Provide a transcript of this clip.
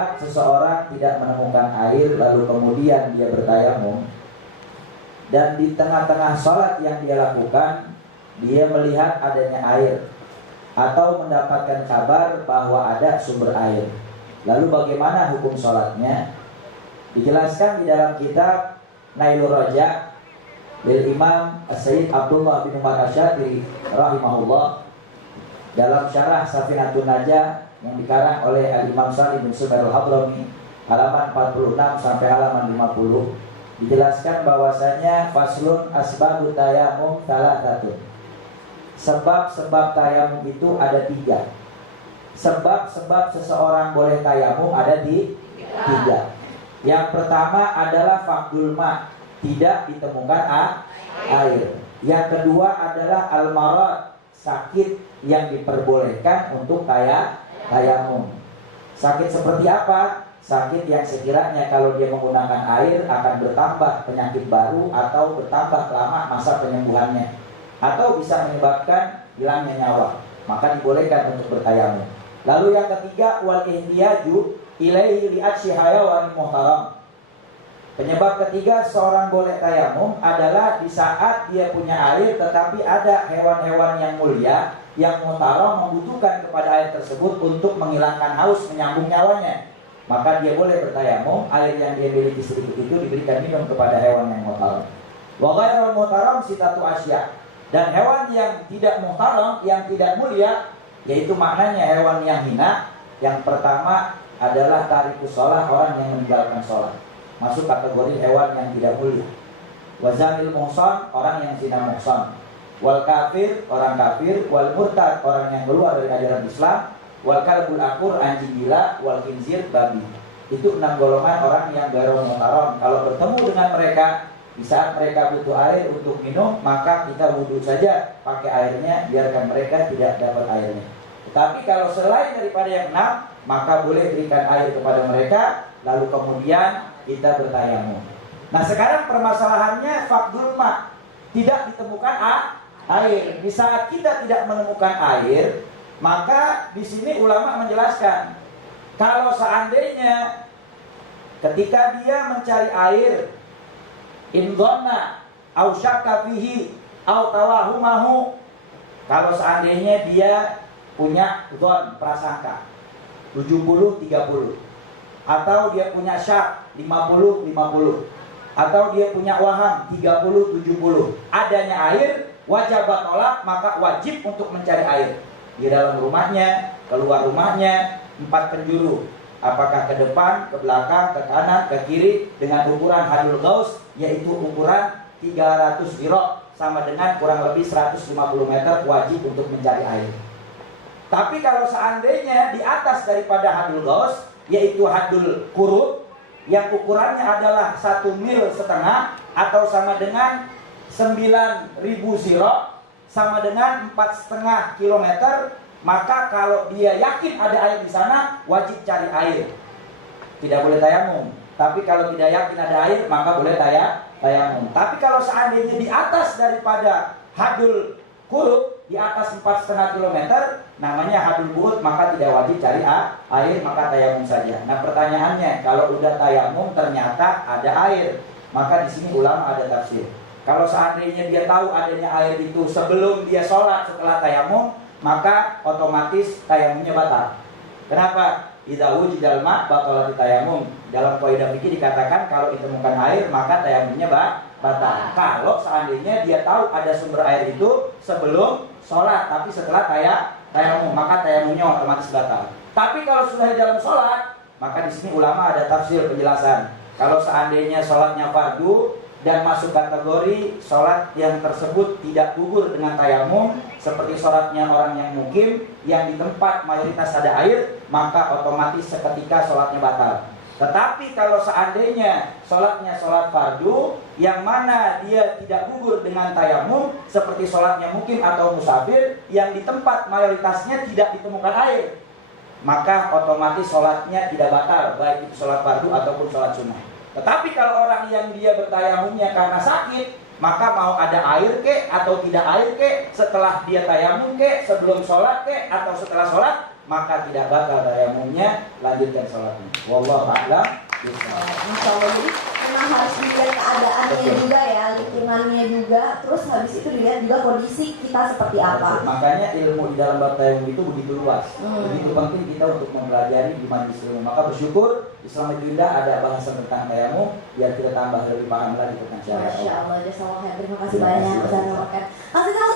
saat seseorang tidak menemukan air lalu kemudian dia bertayamum, dan di tengah-tengah sholat yang dia lakukan dia melihat adanya air atau mendapatkan kabar bahwa ada sumber air, lalu bagaimana hukum sholatnya? Dijelaskan di dalam kitab Nailur Raja dari Imam As-Sayyid Abdullah bin Umar Asy-Syatiri rahimahullah dalam syarah Safinatun Najah yang dikarang oleh Al-Imam Salim bin Subair Al-Hadrami, halaman 46 sampai halaman 50, dijelaskan bahwasanya faslun asbabut tayamum salasatun. Sebab-sebab tayamum itu ada 3. Sebab-sebab seseorang boleh tayamum ada di 3. Yang pertama adalah faqdul ma, tidak ditemukan air. Yang kedua adalah al-marad, sakit yang diperbolehkan untuk tayamum. Sakit seperti apa? Sakit yang sekiranya kalau dia menggunakan air akan bertambah penyakit baru atau bertambah lama masa penyembuhannya, atau bisa menyebabkan hilangnya nyawa, maka dibolehkan untuk bertayamum. Lalu yang ketiga, wal ihtiyaju ilaihi li'atsi hayawan muhtaram. Penyebab ketiga seorang boleh tayamum adalah di saat dia punya air tetapi ada hewan-hewan yang mulia yang muhtaram membutuhkan kepada air tersebut untuk menghilangkan haus, menyambung nyawanya, maka dia boleh bertayamum. Air yang dia miliki sedikit itu diberikan minum kepada hewan yang muhtaram. Wa ghairul muhtaram sitatu asya. Dan hewan yang tidak muhtaram, yang tidak mulia, yaitu maknanya hewan yang hina. Yang pertama adalah tarikus shalah, orang yang meninggalkan sholat, masuk kategori hewan yang tidak mulia. Wazanil muhsan, orang yang zina muhsan. Wal kafir, orang kafir. Wal murtad, orang yang keluar dari ajaran Islam. Wal kalbul akur, anjing gila. Wal khinzir, babi. Itu 6 golongan orang yang ghairul muhtaram. Kalau bertemu dengan mereka di saat mereka butuh air untuk minum, maka kita wudhu saja pakai airnya, biarkan mereka tidak dapat airnya. Tetapi kalau selain daripada yang 6, maka boleh berikan air kepada mereka, lalu kemudian kita bertayamum. Nah sekarang permasalahannya faqdul ma, tidak ditemukan air. Di saat kita tidak menemukan air, maka di sini ulama menjelaskan kalau seandainya ketika dia mencari air, in dhanna au syakka fihi au tawahumahu, kalau seandainya dia punya dhon, prasangka 70-30, atau dia punya syak 50-50, atau dia punya waham 30-70, adanya air wajib tolak, maka wajib untuk mencari air di dalam rumahnya, keluar rumahnya, 4 penjuru, apakah ke depan, ke belakang, ke kanan, ke kiri, dengan ukuran hadul gaus, yaitu ukuran 300 dirok, sama dengan kurang lebih 150 meter, wajib untuk mencari air. Tapi kalau seandainya di atas daripada hadul gaus, yaitu hadul kurub, yang ukurannya adalah 1,5 mil atau sama dengan 9.000 zirok, sama dengan 4,5 kilometer, maka kalau dia yakin ada air di sana, wajib cari air. Tidak boleh tayamum. Tapi kalau tidak yakin ada air, maka boleh tayamum. Tapi kalau seandainya di atas daripada hadul kurub, di atas 4,5 kilometer, namanya hadul buut, maka tidak wajib cari air, maka tayamum saja. Nah pertanyaannya, kalau udah tayamum ternyata ada air, maka di sini ulama ada tafsir. Kalau seandainya dia tahu adanya air itu sebelum dia sholat setelah tayamum, maka otomatis tayamumnya batal. Kenapa? Idza wujidal ma batalat tayamum. Dalam kaidah fikih dikatakan kalau ditemukan air maka tayamumnya batal. Kalau seandainya dia tahu ada sumber air itu sebelum sholat, tapi setelah tayamum, maka tayamumnya otomatis batal. Tapi kalau sudah di dalam sholat, maka di sini ulama ada tafsir penjelasan. Kalau seandainya sholatnya fardu dan masuk kategori sholat yang tersebut tidak gugur dengan tayamum, seperti sholatnya orang yang mukim, yang di tempat mayoritas ada air, maka otomatis seketika sholatnya batal. Tetapi kalau seandainya sholatnya sholat fardu, yang mana dia tidak gugur dengan tayamum, seperti sholatnya mukim atau musafir, yang di tempat mayoritasnya tidak ditemukan air, maka otomatis sholatnya tidak batal, baik itu sholat fardu ataupun sholat sunnah. Tetapi kalau orang yang dia bertayamumnya karena sakit, maka mau ada air ke atau tidak air ke, setelah dia tayamum ke, sebelum sholat ke atau setelah sholat, maka tidak batal tayamumnya, lanjutkan sholatnya. Wallahu a'lam bishawab. Masya Allah, jadi memang harus dilihat keadaannya juga ya, lingkungannya juga, terus habis itu dilihat juga kondisi kita seperti apa. Makanya ilmu di dalam bab tayamum itu begitu luas, begitu penting kita untuk mempelajari di majelis ilmu. Maka bersyukur Islam itu indah ada bahasan tentang tayamum, biar kita tambah lebih paham lagi tentang syariat. Masya Allah, jazakallah khair. Terima kasih banyak Ustaz Roket. Masih tahu